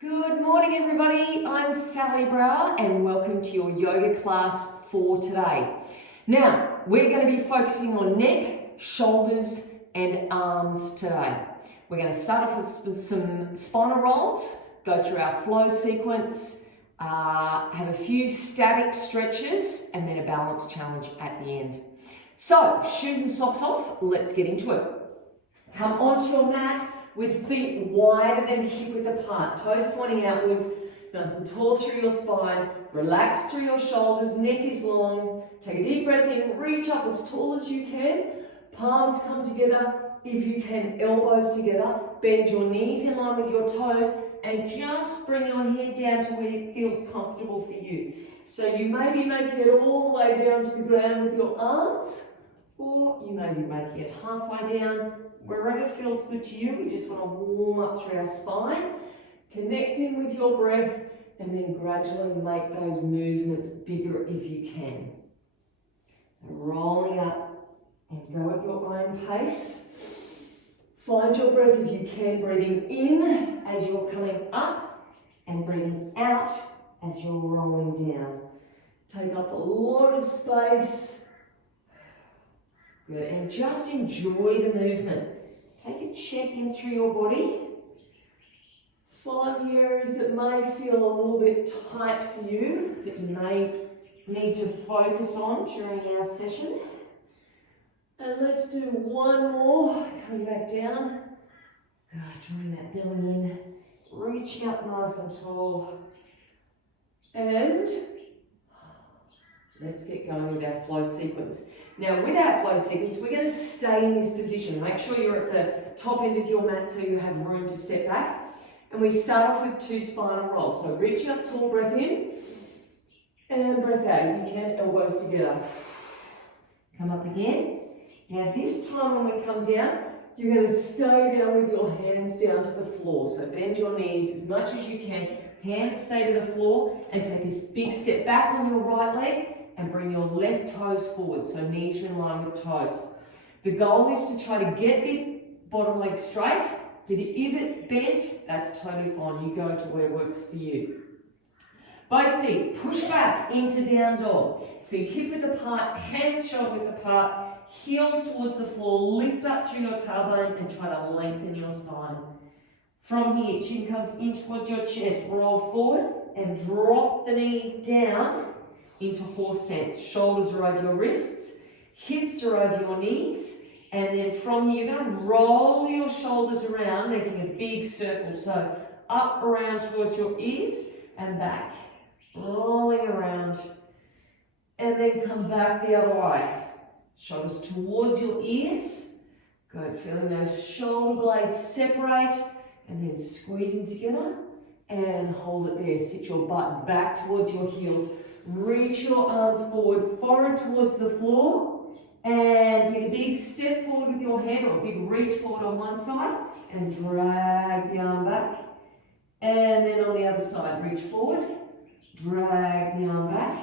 Good morning everybody, I'm Sally Brower and welcome to your yoga class for today. Now, we're going to be focusing on neck, shoulders and arms today. We're going to start off with some spinal rolls, go through our flow sequence, have a few static stretches and then a balance challenge at the end. So, shoes and socks off, let's get into it. Come onto your mat with feet wider than hip width apart, toes pointing outwards, nice and tall through your spine, relax through your shoulders, neck is long, take a deep breath in, reach up as tall as you can, palms come together, if you can, elbows together, bend your knees in line with your toes, and just bring your head down to where it feels comfortable for you. So you may be making it all the way down to the ground with your arms, or you may be making it halfway down. Wherever feels good to you, we just want to warm up through our spine, connect in with your breath, and then gradually make those movements bigger if you can. Rolling up and go at your own pace. Find your breath if you can, breathing in as you're coming up and breathing out as you're rolling down. Take up a lot of space. Good, and just enjoy the movement. Take a check in through your body. Find the areas that may feel a little bit tight for you, that you may need to focus on during our session. And let's do one more, coming back down. Drawing that belly in, reaching up nice and tall. And let's get going with our flow sequence. Now with our flow sequence, we're going to stay in this position. Make sure you're at the top end of your mat so you have room to step back. And we start off with 2 spinal rolls. So reaching up tall, breath in, and breath out. If you can, elbows together. Come up again. Now this time when we come down, you're going to stay down with your hands down to the floor. So bend your knees as much as you can. Hands stay to the floor and take a big step back on your right leg and bring your left toes forward, so knees are in line with toes. The goal is to try to get this bottom leg straight, but if it's bent, that's totally fine. You go to where it works for you. Both feet push back into down dog. Feet hip width apart, hands shoulder width apart, heels towards the floor, lift up through your tailbone and try to lengthen your spine. From here, chin comes in towards your chest, roll forward and drop the knees down into horse stance. Shoulders are over your wrists, hips are over your knees, and then from here you're going to roll your shoulders around, making a big circle. So up, around towards your ears and back. Rolling around. And then come back the other way. Shoulders towards your ears. Good, feeling those shoulder blades separate and then squeezing together. And hold it there. Sit your butt back towards your heels. Reach your arms forward, forehead towards the floor, and take a big step forward with your head, or a big reach forward on one side, and drag the arm back. And then on the other side, reach forward, drag the arm back.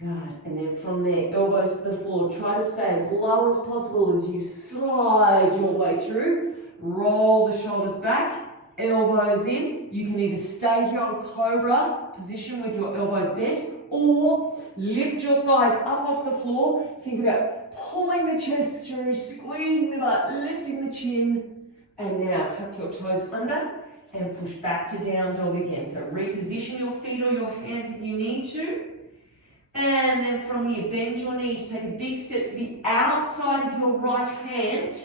Good. And then from there, elbows to the floor. Try to stay as low as possible as you slide your way through. Roll the shoulders back. Elbows in. You can either stay here on cobra position with your elbows bent, or lift your thighs up off the floor. Think about pulling the chest through, squeezing the butt, lifting the chin, and now tuck your toes under and push back to down dog again. So reposition your feet or your hands if you need to. And then from here, bend your knees, take a big step to the outside of your right hand.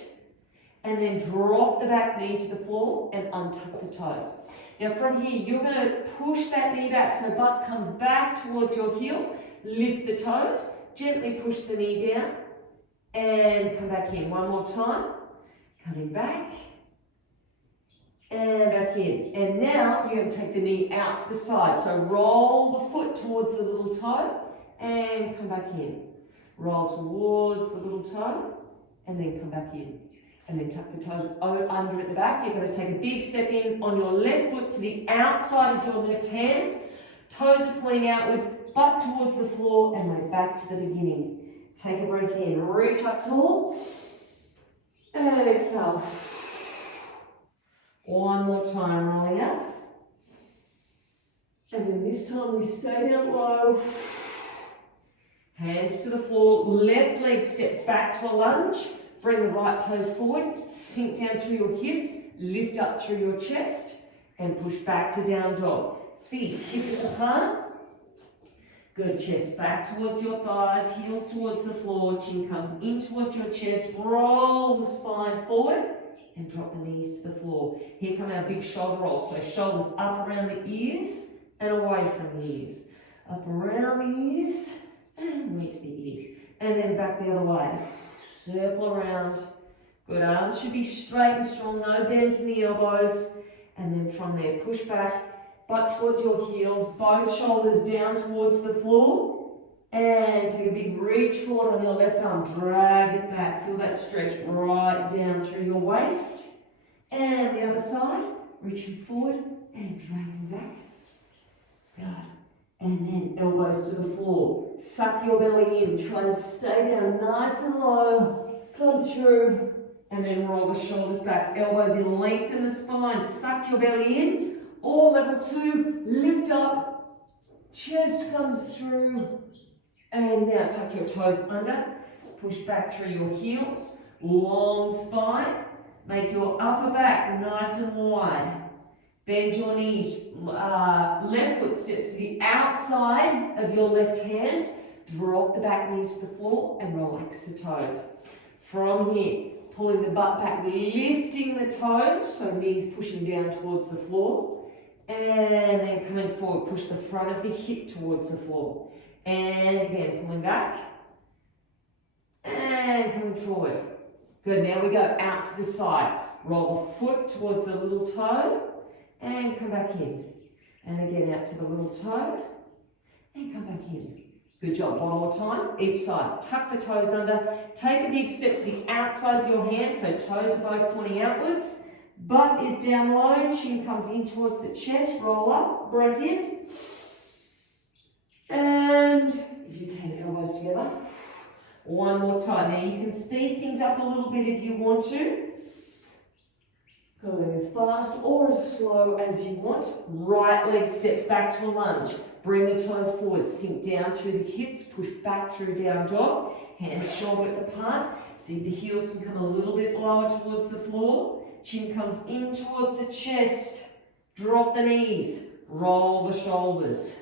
And then drop the back knee to the floor and untuck the toes. Now from here, you're going to push that knee back so butt comes back towards your heels. Lift the toes, gently push the knee down and come back in. One more time. Coming back and back in. And now you're going to take the knee out to the side. So roll the foot towards the little toe and come back in. Roll towards the little toe and then come back in. And then tuck the toes under at the back. You're going to take a big step in on your left foot to the outside of your left hand. Toes are pointing outwards, butt towards the floor, and we're back to the beginning. Take a breath in, reach up tall, and exhale. One more time, rolling up. And then this time we stay down low. Hands to the floor, left leg steps back to a lunge. Bring the right toes forward, sink down through your hips, lift up through your chest, and push back to down dog. Feet hip apart. Good, chest back towards your thighs, heels towards the floor, chin comes in towards your chest, roll the spine forward, and drop the knees to the floor. Here come our big shoulder rolls. So shoulders up around the ears and away from the ears. Up around the ears and away to the ears. And then back the other way. Circle around. Good, arms should be straight and strong, no bends in the elbows. And then from there, push back, butt towards your heels, both shoulders down towards the floor. And take a big reach forward on your left arm, drag it back. Feel that stretch right down through your waist. And the other side, reaching forward and dragging back. Good. And then elbows to the floor. Suck your belly in. Try to stay down nice and low. Come through. And then roll the shoulders back. Elbows in, lengthen the spine. Suck your belly in. Or level 2, lift up. Chest comes through. And now tuck your toes under. Push back through your heels. Long spine. Make your upper back nice and wide. Bend your knees, left foot steps to the outside of your left hand. Drop the back knee to the floor and relax the toes. From here, pulling the butt back, lifting the toes, so knees pushing down towards the floor. And then coming forward, push the front of the hip towards the floor. And again, pulling back. And coming forward. Good, now we go out to the side. Roll the foot towards the little toe. And come back in. And again out to the little toe. And come back in. Good job. One more time. Each side. Tuck the toes under. Take a big step to the outside of your hand. So toes are both pointing outwards. Butt is down low. Chin comes in towards the chest. Roll up. Breath in. And if you can, elbows together. One more time. Now you can speed things up a little bit if you want to. Going as fast or as slow as you want. Right leg steps back to a lunge. Bring the toes forward. Sink down through the hips. Push back through down dog. Hands shoulder width apart. See the heels can come a little bit lower towards the floor. Chin comes in towards the chest. Drop the knees. Roll the shoulders.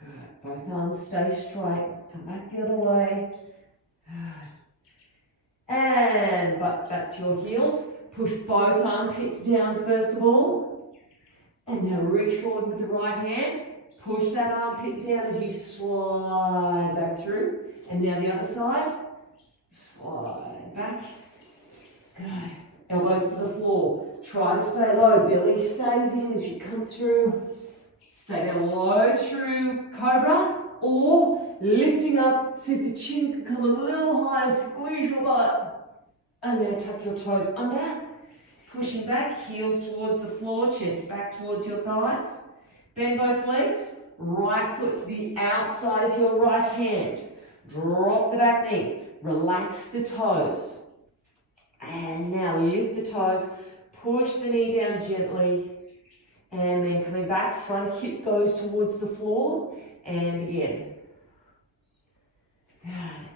Good. Both arms stay straight. Come back the other way. And butt back to your heels. Push both armpits down first of all. And now reach forward with the right hand. Push that armpit down as you slide back through. And now the other side. Slide back. Good. Elbows to the floor. Try to stay low. Belly stays in as you come through. Stay down low through cobra. Or lifting up. See if the chin can come a little higher. Squeeze your butt. And now tuck your toes under. Pushing back, heels towards the floor, chest back towards your thighs. Bend both legs, right foot to the outside of your right hand. Drop the back knee, relax the toes. And now lift the toes, push the knee down gently. And then coming back, front hip goes towards the floor. And again.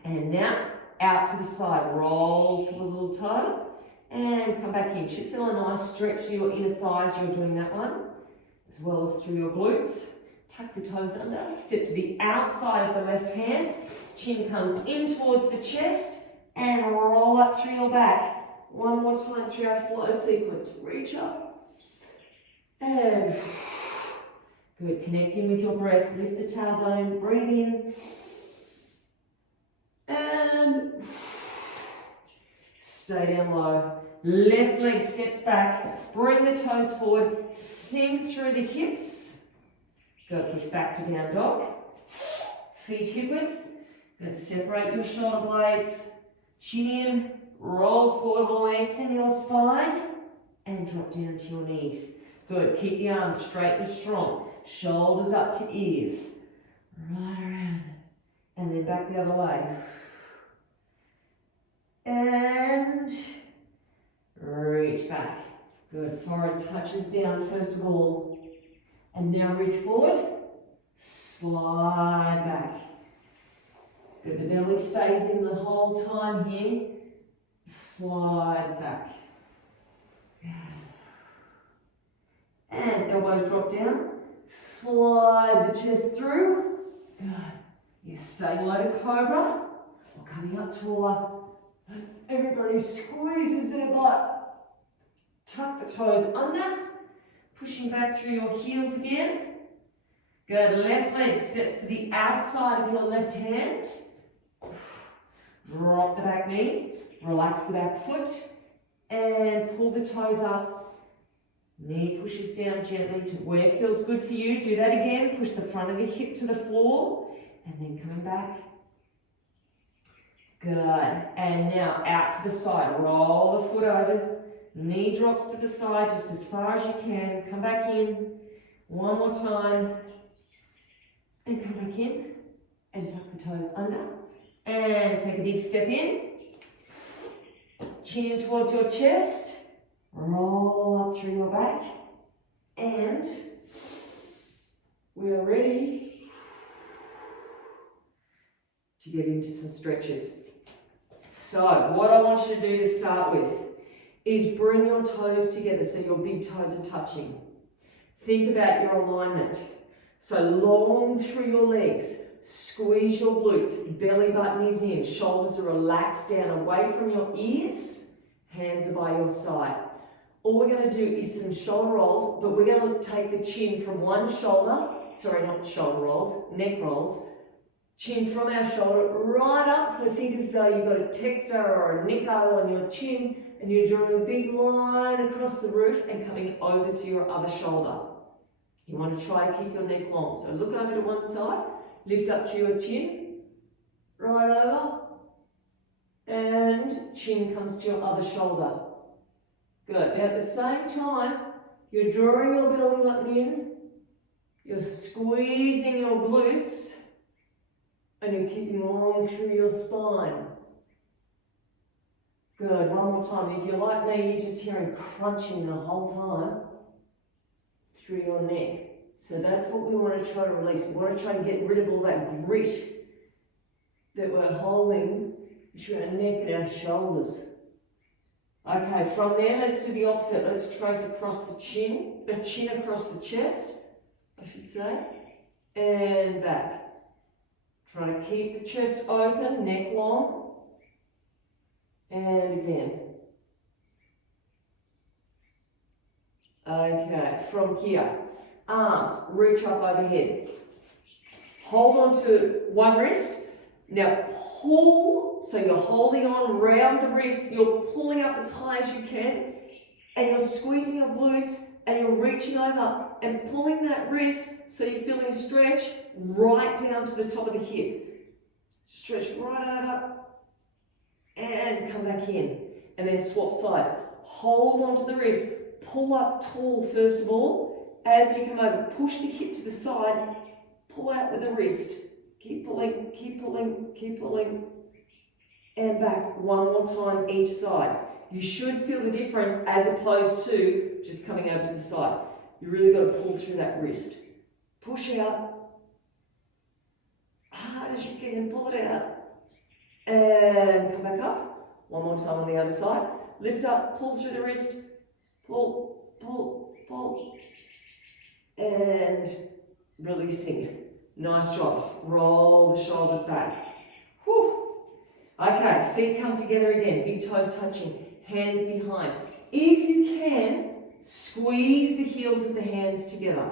And now, out to the side, roll to the little toe. And come back in. Should feel a nice stretch to your inner thighs. You're doing that one, as well as through your glutes. Tuck the toes under. Step to the outside of the left hand. Chin comes in towards the chest. And roll up through your back. One more time through our flow sequence. Reach up. And good. Connecting with your breath. Lift the tailbone. Breathe in. And stay down low. Left leg steps back. Bring the toes forward. Sink through the hips. Go push back to down dog. Feet hip width. Go separate your shoulder blades. Chin in. Roll forward. Lengthen your spine. And drop down to your knees. Good. Keep the arms straight and strong. Shoulders up to ears. Right around. And then back the other way. And reach back. Good. Forehead touches down first of all. And now reach forward, slide back. Good, the belly stays in the whole time here, slides back. And elbows drop down, slide the chest through. Good. Yeah, stay low to cobra, or coming up taller. Everybody squeezes their butt. Tuck the toes under, pushing back through your heels again. Good, left leg steps to the outside of your left hand. Drop the back knee, relax the back foot, and pull the toes up. Knee pushes down gently to where it feels good for you. Do that again, push the front of the hip to the floor, and then coming back. Good, and now out to the side, roll the foot over, knee drops to the side just as far as you can, come back in, one more time, and come back in, and tuck the toes under, and take a big step in, chin towards your chest, roll up through your back, and we are ready to get into some stretches. So what I want you to do to start with is bring your toes together so your big toes are touching. Think about your alignment. So long through your legs, squeeze your glutes, belly button is in, shoulders are relaxed down away from your ears, hands are by your side. All we're going to do is some shoulder rolls, but we're going to take the chin from one shoulder, sorry, not shoulder rolls, neck rolls, chin from our shoulder right up, so think as though you've got a texter or a nicker on your chin and you're drawing a big line across the roof and coming over to your other shoulder. You want to try to keep your neck long, so look over to one side, lift up through your chin, right over, and chin comes to your other shoulder. Good. Now at the same time, you're drawing your belly button in, you're squeezing your glutes, and you're keeping long through your spine. Good, one more time. If you're like me, you're just hearing crunching the whole time through your neck. So that's what we want to try to release. We want to try to get rid of all that grit that we're holding through our neck and our shoulders. Okay, from there, let's do the opposite. Let's trace across the chin across the chest, I should say, and back. Try to keep the chest open, neck long, and again. Okay, from here, arms reach up overhead. Hold on to one wrist. Now pull, so you're holding on around the wrist, you're pulling up as high as you can, and you're squeezing your glutes, and you're reaching over and pulling that wrist so you're feeling a stretch right down to the top of the hip. Stretch right over and come back in, and then swap sides. Hold on to the wrist, pull up tall first of all. As you come over, push the hip to the side, pull out with the wrist. Keep pulling, keep pulling, keep pulling, and back one more time each side. You should feel the difference as opposed to just coming over to the side. You really got to pull through that wrist. Push out, hard as you can, pull it out, and come back up. One more time on the other side. Lift up, pull through the wrist, pull, pull, pull, and releasing. Nice job. Roll the shoulders back. Whew. Okay, feet come together again. Big toes touching. Hands behind. If you can, squeeze the heels of the hands together.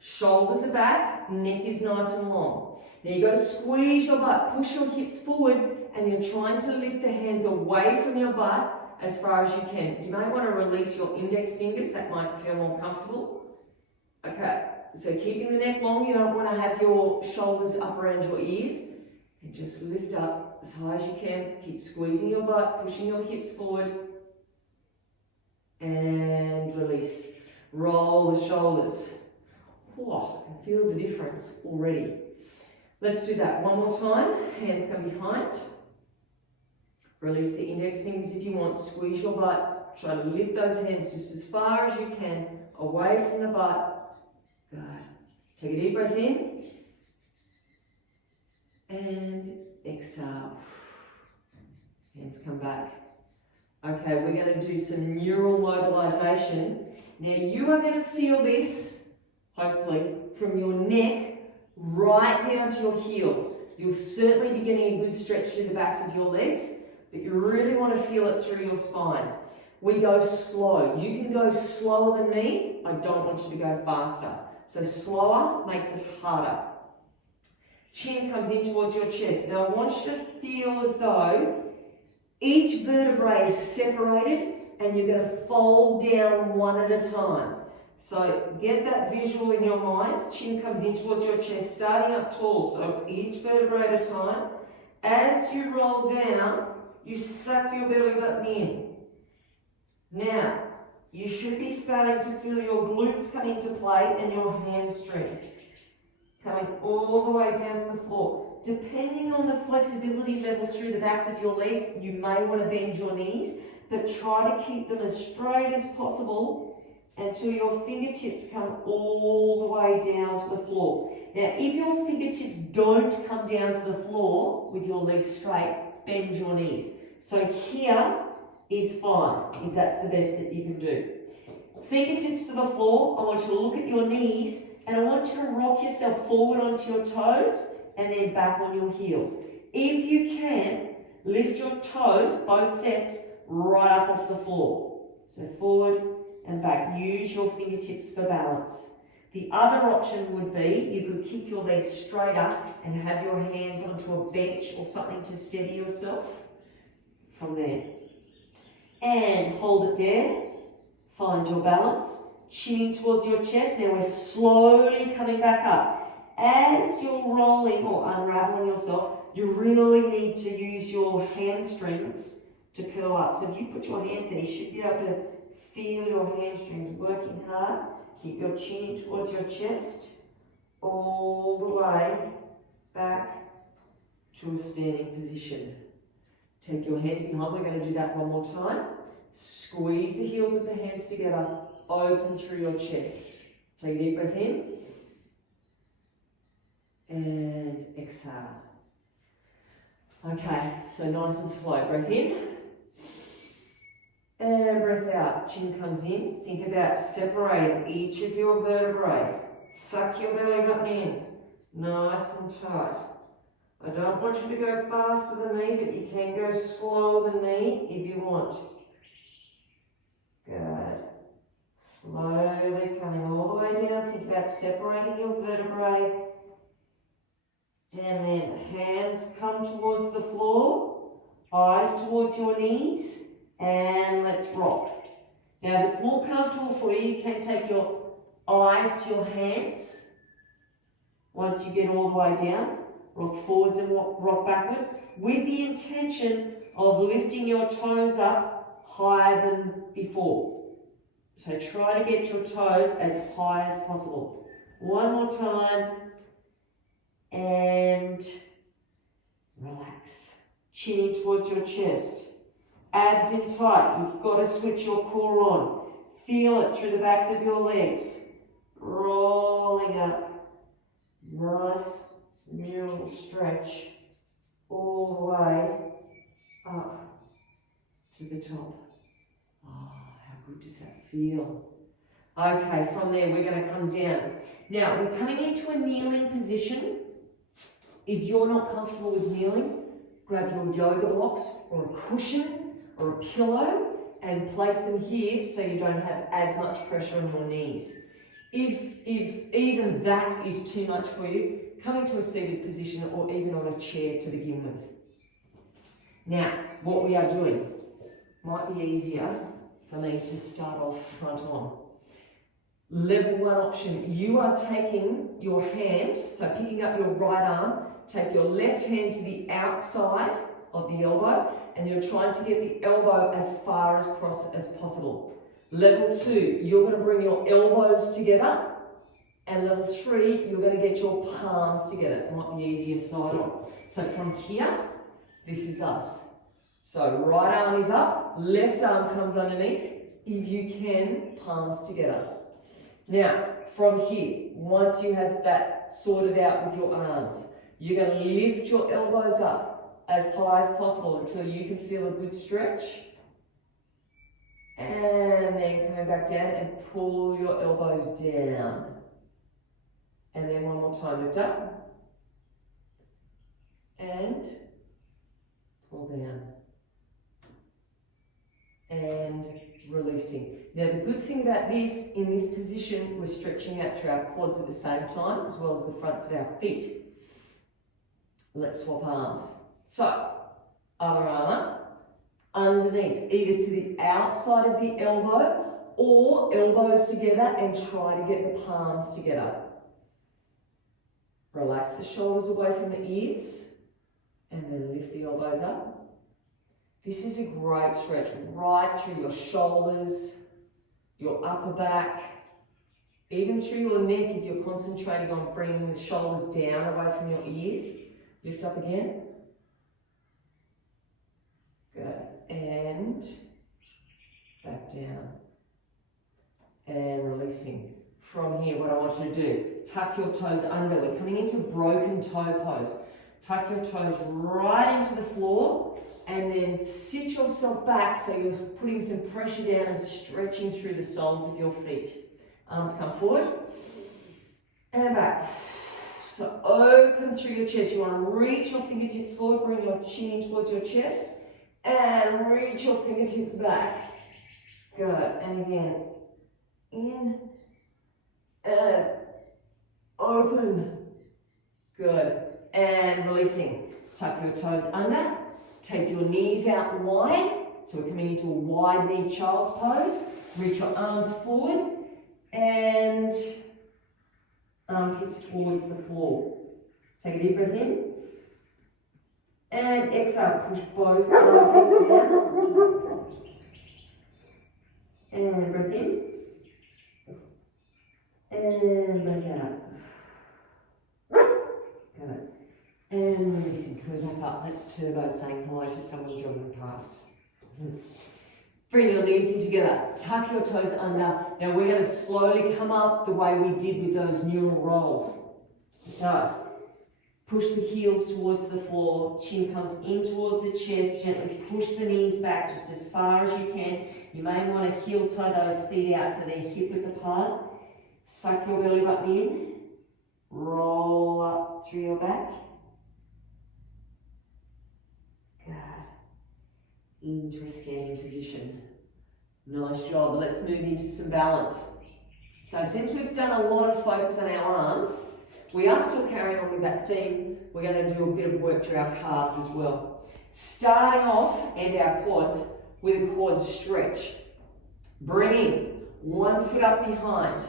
Shoulders are back. Neck is nice and long. Now you've got to squeeze your butt. Push your hips forward, and you're trying to lift the hands away from your butt as far as you can. You might want to release your index fingers. That might feel more comfortable. Okay. So keeping the neck long, you don't want to have your shoulders up around your ears. And just lift up as high as you can. Keep squeezing your butt, pushing your hips forward. And release. Roll the shoulders. Whoa, I can feel the difference already. Let's do that one more time. Hands come behind. Release the index fingers if you want. Squeeze your butt. Try to lift those hands just as far as you can away from the butt. Good. Take a deep breath in. And exhale. Hands come back. Okay, we're going to do some neural mobilization. Now you are going to feel this, hopefully, from your neck right down to your heels. You'll certainly be getting a good stretch through the backs of your legs, but you really want to feel it through your spine. We go slow. You can go slower than me. I don't want you to go faster. So slower makes it harder. Chin comes in towards your chest. Now I want you to feel as though each vertebrae is separated and you're going to fold down one at a time. So get that visual in your mind. Chin comes in towards your chest, starting up tall. So each vertebrae at a time. As you roll down, you suck your belly button in. Now, you should be starting to feel your glutes come into play and your hamstrings coming all the way down to the floor. Depending on the flexibility level through the backs of your legs, you may want to bend your knees, but try to keep them as straight as possible until your fingertips come all the way down to the floor. Now, if your fingertips don't come down to the floor with your legs straight, bend your knees. So here is fine, if that's the best that you can do. Fingertips to the floor, I want you to look at your knees and I want you to rock yourself forward onto your toes and then back on your heels. If you can, lift your toes, both sets, right up off the floor. So forward and back. Use your fingertips for balance. The other option would be you could kick your legs straight up and have your hands onto a bench or something to steady yourself from there. And hold it there. Find your balance. Chin in towards your chest. Now we're slowly coming back up. As you're rolling or unraveling yourself, you really need to use your hamstrings to curl up. So if you put your hands there, you should be able to feel your hamstrings working hard. Keep your chin towards your chest. All the way back to a standing position. Take your hands behind. We're going to do that one more time. Squeeze the heels of the hands together. Open through your chest. Take a deep breath in. And exhale. Okay, so nice and slow. Breath in. And breath out. Chin comes in. Think about separating each of your vertebrae. Suck your belly button in. Nice and tight. I don't want you to go faster than me, but you can go slower than me if you want. Good. Slowly coming all the way down. Think about separating your vertebrae. And then hands come towards the floor. Eyes towards your knees. And let's rock. Now if it's more comfortable for you, you can take your eyes to your hands. Once you get all the way down. Rock forwards and rock backwards. With the intention of lifting your toes up higher than before. So try to get your toes as high as possible. One more time. And relax. Chin in towards your chest. Abs in tight. You've got to switch your core on. Feel it through the backs of your legs. Rolling up. Nice neural stretch. All the way up to the top. Oh, how good does that feel? Okay, from there we're going to come down. Now, we're coming into a kneeling position. If you're not comfortable with kneeling, grab your yoga blocks or a cushion or a pillow and place them here so you don't have as much pressure on your knees. If even that is too much for you, come into a seated position or even on a chair to begin with. Now, what we are doing might be easier for me to start off front on. Level one option, you are taking your hand, so picking up your right arm, take your left hand to the outside of the elbow, and you're trying to get the elbow as far across as possible. Level two, you're going to bring your elbows together, and level three, you're going to get your palms together. It might be easier side on. So from here, this is us. So right arm is up, left arm comes underneath. If you can, palms together. Now, from here, once you have that sorted out with your arms, you're going to lift your elbows up as high as possible until you can feel a good stretch. And then coming back down and pull your elbows down. And then one more time, lift up. And pull down. And releasing. Now the good thing about this, in this position, we're stretching out through our quads at the same time, as well as the fronts of our feet. Let's swap arms. So, other arm up. Underneath, either to the outside of the elbow or elbows together, and try to get the palms together. Relax the shoulders away from the ears and then lift the elbows up. This is a great stretch right through your shoulders, your upper back, even through your neck if you're concentrating on bringing the shoulders down away from your ears. Lift up again. Good. And back down. And releasing. From here, what I want you to do, tuck your toes under. We're coming into broken toe pose. Tuck your toes right into the floor and then sit yourself back so you're putting some pressure down and stretching through the soles of your feet. Arms come forward and back. So open through your chest. You want to reach your fingertips forward, bring your chin towards your chest. And reach your fingertips back. Good. And again, in and open. Good. And releasing. Tuck your toes under. Take your knees out wide. So we're coming into a wide knee child's pose. Reach your arms forward and armpits towards the floor. Take a deep breath in. And exhale, push both armpits down. And breath in. And breath out. Good. And releasing, coming back up. That's turbo, saying hello to someone jogging past. Bring your knees in together. Tuck your toes under. Now we're going to slowly come up the way we did with those neural rolls. So, push the heels towards the floor, chin comes in towards the chest, gently push the knees back just as far as you can. You may want to heel toe those feet out so they're hip width apart. Suck your belly button in, roll up through your back. Good. Into a standing position. Nice job. Let's move into some balance. So since we've done a lot of focus on our arms, we are still carrying on with that theme. We're going to do a bit of work through our calves as well. Starting off, and our quads, with a quad stretch. Bring in, one foot up behind.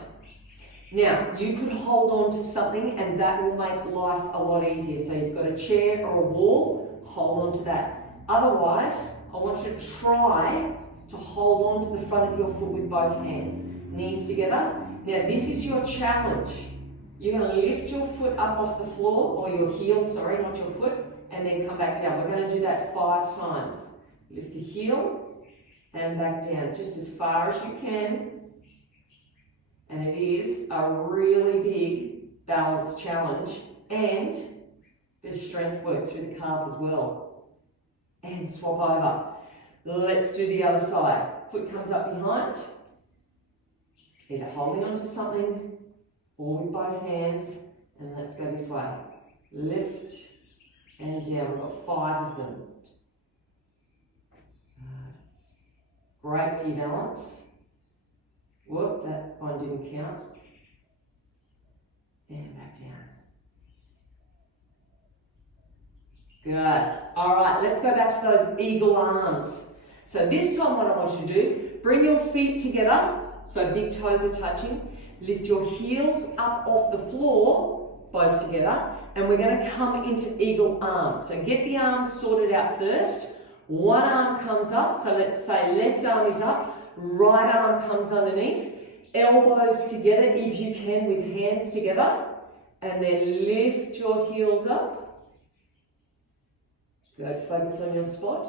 Now, you could hold on to something and that will make life a lot easier. So you've got a chair or a wall, hold on to that. Otherwise, I want you to try to hold on to the front of your foot with both hands. Knees together. Now, this is your challenge. You're going to lift your foot up off the floor, or your heel, sorry, not your foot, and then come back down. We're going to do that 5 times. Lift the heel and back down, just as far as you can. And it is a really big balance challenge, and there's strength work through the calf as well. And swap over. Let's do the other side. Foot comes up behind, either holding onto something or with both hands, and let's go this way. Lift and down. We've got 5 of them. Great for your balance. Whoop, that one didn't count. And back down. Good. All right, let's go back to those eagle arms. So this time what I want you to do, bring your feet together, so big toes are touching. Lift your heels up off the floor, both together, and we're going to come into eagle arms. So get the arms sorted out first. One arm comes up, so let's say left arm is up, right arm comes underneath, elbows together if you can with hands together, and then lift your heels up. Good, focus on your spot.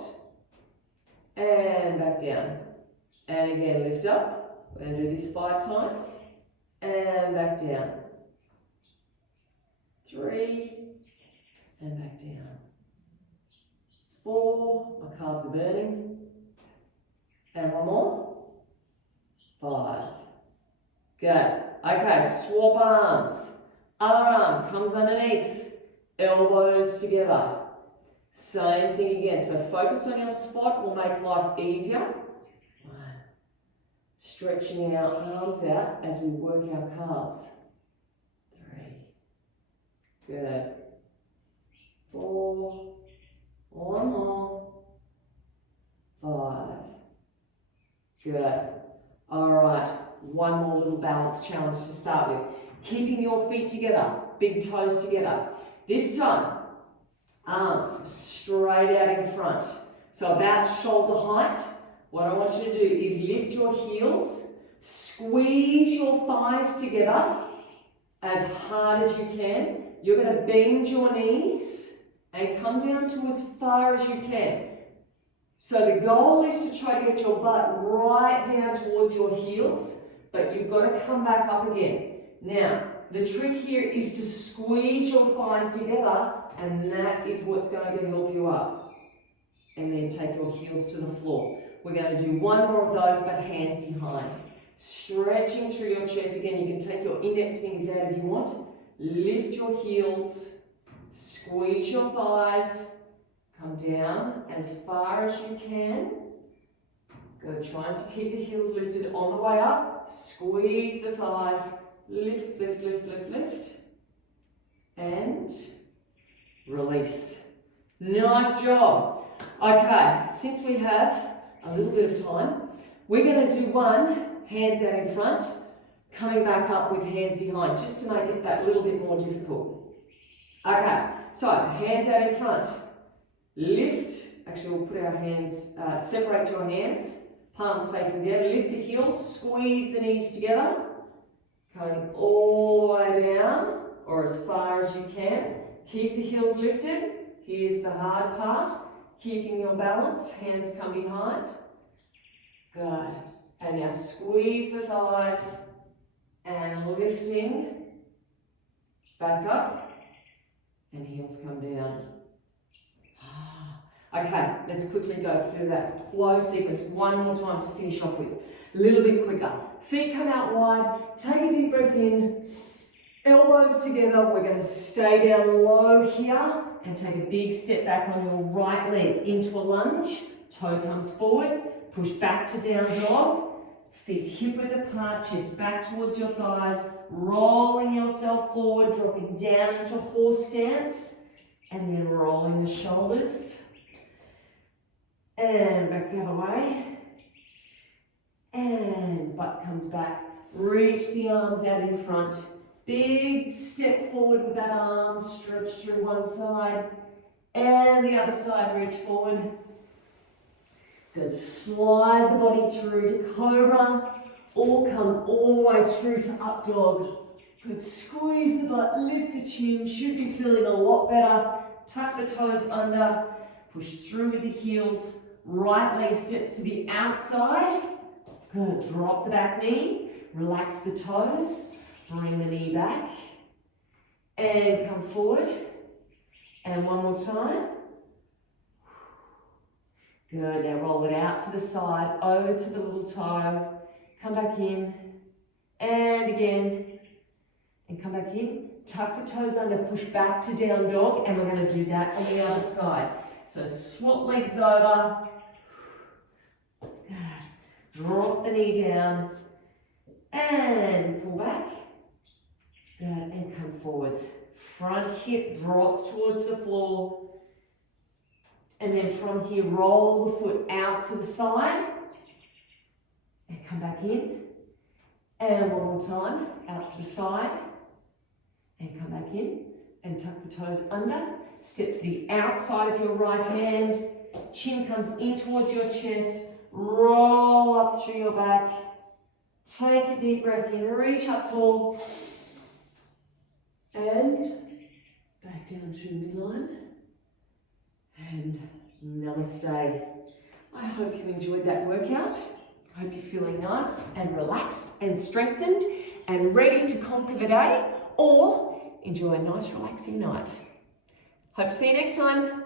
And back down. And again, lift up. We're going to do this 5 times. and back down. 3, and back down. 4, my calves are burning. And one more. 5. Good. Okay, swap arms. Other arm comes underneath. Elbows together. Same thing again. So focus on your spot will make life easier. 1. Stretching our arms out as we work our calves. 3. Good. 4. One more. 5. Good. All right. One more little balance challenge to start with. Keeping your feet together, big toes together. This time, arms straight out in front. So about shoulder height. What I want you to do is lift your heels, squeeze your thighs together as hard as you can. You're going to bend your knees and come down to as far as you can. So the goal is to try to get your butt right down towards your heels, but you've got to come back up again. Now, the trick here is to squeeze your thighs together, and that is what's going to help you up. And then take your heels to the floor. We're going to do one more of those, but hands behind. Stretching through your chest. Again, you can take your index fingers out if you want. Lift your heels, squeeze your thighs, come down as far as you can. Good, trying to keep the heels lifted on the way up. Squeeze the thighs, lift, lift, lift, lift, lift. And release. Nice job. Okay, since we have a little bit of time, we're going to do one, hands out in front, coming back up with hands behind, just to make it that little bit more difficult. Okay, so hands out in front. Lift, actually we'll put our hands, separate your hands, palms facing down, lift the heels, squeeze the knees together, coming all the way down, or as far as you can. Keep the heels lifted. Here's the hard part, keeping your balance, hands come behind. Good, and now squeeze the thighs, and lifting, back up, and heels come down. Okay, let's quickly go through that flow sequence one more time to finish off with. A little bit quicker. Feet come out wide, take a deep breath in, elbows together. We're going to stay down low here and take a big step back on your right leg into a lunge. Toe comes forward, push back to down dog. Feet hip width apart, chest back towards your thighs, rolling yourself forward, dropping down into horse stance, and then rolling the shoulders. And back the other way. And butt comes back. Reach the arms out in front. Big step forward with that arm, stretch through one side. And the other side, reach forward. Good, slide the body through to cobra, or come all the way through to up dog. Good, squeeze the butt, lift the chin, should be feeling a lot better. Tuck the toes under, push through with the heels, right leg steps to the outside. Good, drop the back knee, relax the toes, bring the knee back, and come forward. And one more time. Good, now roll it out to the side, over to the little toe, come back in, and again, and come back in, tuck the toes under, push back to down dog, and we're going to do that on the other side. So swap legs over, drop the knee down, and pull back, good, and come forwards. Front hip drops towards the floor. And then from here, roll the foot out to the side and come back in. And one more time, out to the side and come back in and tuck the toes under. Step to the outside of your right hand. Chin comes in towards your chest. Roll up through your back. Take a deep breath in, reach up tall. And back down through midline. And namaste. I hope you enjoyed that workout. I hope you're feeling nice and relaxed and strengthened. and ready to conquer the day or enjoy a nice relaxing night. Hope to see you next time.